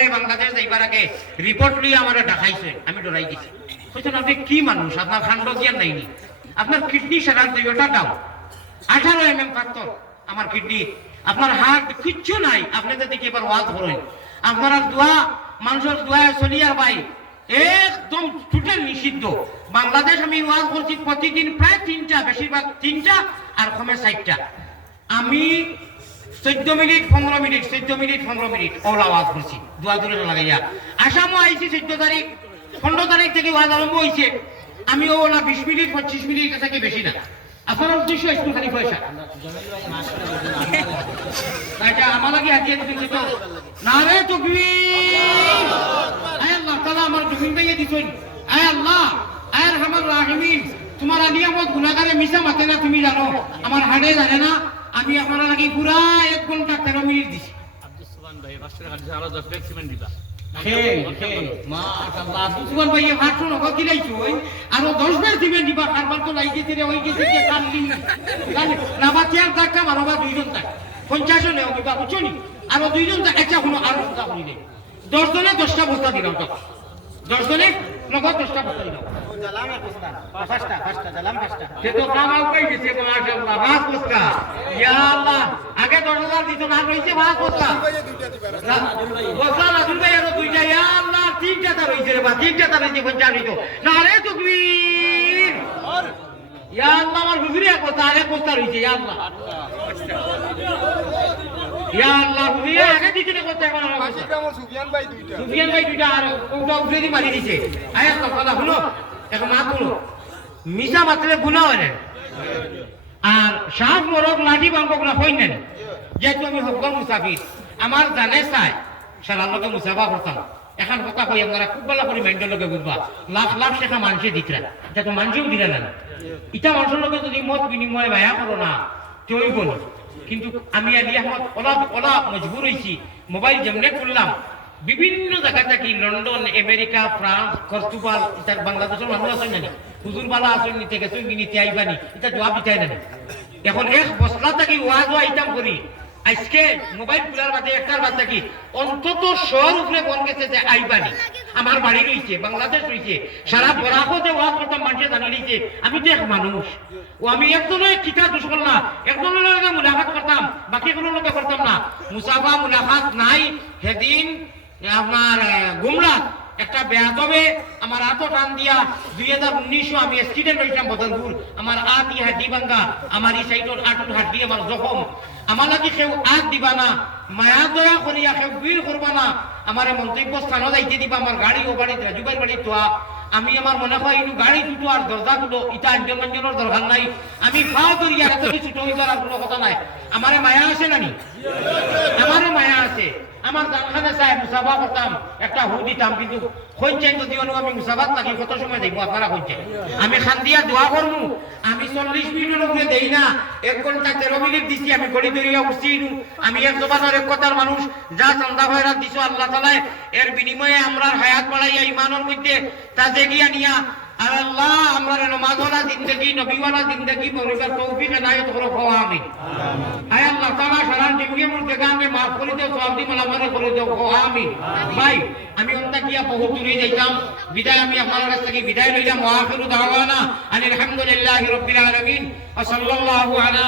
করে বাংলাদেশ যাইবার আগে রিপোর্ট লিয়ে আমার দেখাইছে, আমি ডরাই দিছি। বলছেন আপনি কি মানুষ, আপনার খান্ড জ্ঞান নাইনি, আপনার কিডনি সারা দুইটা দাও, 18 mm পাথর আমার কিডনি, আপনার হার্ট কিচ্ছু নাই, আপনি যদি এবার ওয়াজ করেন আপনার দোয়া মানুষের দোয়া চলিয়ার ভাই একদম টোটাল নিষিদ্ধ। বাংলাদেশ আমি ওয়াজ করছি প্রতিদিন প্রায় 3টা, বেশিরভাগ 3টা আর কমে 4টা। আমি 14 মিনিট 15 মিনিট 14 মিনিট 15 মিনিট ওলা ওয়াজ করছি দোয়া দূরে লাগাইয়া। আসামও আইছি 14 তারিখ 15 তারিখ থেকে ওয়াজ আরম্ভ হয়েছে, আমি ওলা 20 মিনিট 25 মিনিট থেকে বেশি না। আপনার উদ্দেশ্য একটু খালি পয়সা আমার লাগে হাতিয়ে দিচ্ছেন তো না রে তকবীর। আয় আল্লাহ তাআলা আমার জমিন দিয়ে দিছেন, আয় আল্লাহ আয় রহমান রাহিমিন, তোমার নিয়ামত গুনাহগারে মিশা মাতে না, তুমি জানো আমার হাড়ে জানে না। আমি আপনারা লাগি পুরা 1 ঘন্টা 13 মিনিট দিছি। আব্দুল সুবহান ভাই 5 টাকা দিছে, আরো 10 ব্যাগ সিমেন্ট দিবা। মাশাআল্লাহ আব্দুল সুবহান ভাই ভাষণ ওকে দিলাইছো আর 10 ব্যাগ সিমেন্ট দিবা, কারবার তো লাইছে রে, ওই গেছে যে কানলি না বাচ্চার টাকা মারবা 2 জন টাকা 50 নে ওকে বাবু চনি আর 2 জন টাকা একটা হলো আর কথা বলি রে 10 জনে 10টা বস্তা দিলাম তো 10 জনে নগদ 10টা বস্তা দিলাম। জালামের বস্তা 5টা জালাম 5টা সে তো কামাও কই গেছে মাশাআল্লাহ 5 বস্তা। ইয়া আল্লাহ আগে 10,000 দিত না রইছে 5 বস্তা বস্তা না দুই ভাই আর 2টা। ইয়া আল্লাহ 3টা তা রইছে রে বা 3টা তা রইছে 50 দিত না রে তাকবীর। ইয়া আল্লাহ আমার হুজুরি এক বস্তা আর 1 বস্তা রইছে। ইয়া আল্লাহ ইয়া আল্লাহ হুজুরি আগে দিতে করতে এখন আমার বস্তা সুফিয়ান ভাই 2টা আর ওটা উঠে দি মারি দিছে। আয়াত কথা হলো এখন মা বলো মিশা মাত্রে গুনাহ হয় না, আর সাপ মরক লাঠি বাঙ্গক না হই না। যেহেতু আমি হকল মুসাফির আমার জানে চাই সারার লগে মুসাফা করতাম, এখন কথা কই আপনারা খুব ভালো করে মেন্টাল লগে বুঝবা, লাখ লাখ টাকা মানুষে দিতরা এটা তো মানুষেও দিলে না। ইটা মানুষের লগে যদি মত বিনিময় ভায়া করো না কেউই বলো, কিন্তু আমি আলী আহমদ ওলা মজবুর হয়েছি। মোবাইল যেমনে করলাম বিভিন্ন জায়গা থেকে লন্ডন আমেরিকা ফ্রান্স পর্তুগাল এটা বাংলাদেশের মানুষ আছেন না হুজুর বালা আসেন নিতে গেছেন নিতে আইবানি এটা জবাব দিতে না। এখন এক বসলা থাকি ওয়াজ আইতাম করি আজকে মোবাইল খোলার বাদে একটার বাদ থাকি অন্তত 100 উপরে বল গেছে যে আইবানি আমার বাড়ি রয়েছে বাংলাদেশ রয়েছে সারা বরাকও যে ওয়াজ করতাম মানুষে জানি রয়েছে আমি তো এক মানুষ ও আমি একজনের টিকা দুশ্মন না, একজনের লগে মুলাকাত করতাম বাকি কোনো লোকে করতাম না। মুসাফা মুলাকাত নাই সেদিন আপনার গুমরাত একটা বেয়াদবে আমার হাতও টান দিয়া 2019 আমি অ্যাক্সিডেন্ট হয়েছিলাম বদলপুর, আমার হাত ই হাড্ডি ভাঙ্গা, আমার এই সাইডের আঁটুর হাড্ডি আমার জখম, আমার লাগি কেউ হাত দিবা না, মায়া দয়া করিয়া কেউ বীর করবা না, আমার মন্তব্য স্থান যাইতে দিবা, আমার গাড়ি ও বাড়িতে রাজুবাই বাড়ি তোয়া আমি আমার মনে হয় ইনু গাড়ি দুটো আর দরজা গুলো ইটা আঞ্জন মঞ্জনের দরকার নাই, আমি ফাও করিয়া এত ছোট হয়ে যাওয়ার কোনো কথা নাই। আমারে মায়া আছে নানি, আমারে মায়া আছে, আমার জানখানে চাই মুসাফা করতাম একটা হু দিতাম, কিন্তু হইছেন যদি আমি মুসাফাত থাকি কত সময় দেখবো আপনারা হইছেন আমি খান দিয়া দোয়া করবো। আমি 40 মিনিটের উপরে দেই না, 1 ঘন্টা 13 মিনিট দিছি, আমি গড়ি দরিয়া উঠছি। আমি এক জবানের এক কথার মানুষ, যা চান্দা খয়রাত দিছো আল্লাহ তাআলা এর বিনিময়ে আমরা হায়াত বাড়াইয়া ইমানের মধ্যে তা জেগিয়া নিয়া আর আল্লাহ আমরা নামাজওয়ালা জিন্দগি নবীওয়ালা জিন্দগি মৌলিকার তৌফিক এনায়েত করো আমিন। আয় আল্লাহ তাআলা সারান জিন্দগি মুরতে গানে মাফ করে দাও, সওয়াব দি মালামারে করে দাও আমিন। ভাই আমি অন্তা কিয়া বহুত দূরে যাইতাম, বিদায় আমি আপনার কাছ থেকে বিদায় লইলাম। ওয়া আখিরু দাওয়ানা আলহামদুলিল্লাহি রাব্বিল আলামিন ওয়া সাল্লাল্লাহু আলা